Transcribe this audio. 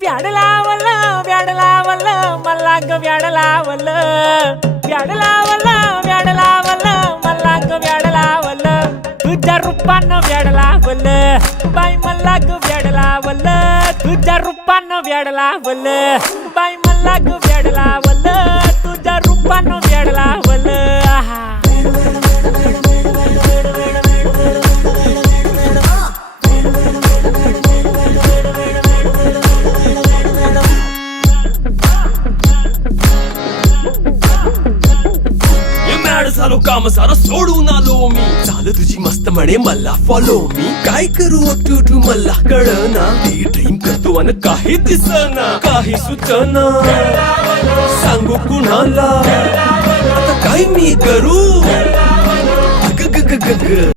व्याड लावलं मला ग व्याड लावलं मला ग व्याड लावलं तुझ्या रूपानं व्याड लावलं बाई मला ग व्याड लावलं तुझ्या रूपानं व्याड लावलं बाई मला ग व्याड लावलं तुझ्या रूपानं व्याड लावलं आहा झालो काम सारा सोडून आलो मी झालं तुझी मस्त म्हणे मला फॉलो मी काय करू टू मला कळना ती ड्रीम करतो आणि काही दिसना काही सुचना सांगू कुणाला आता काय मी करू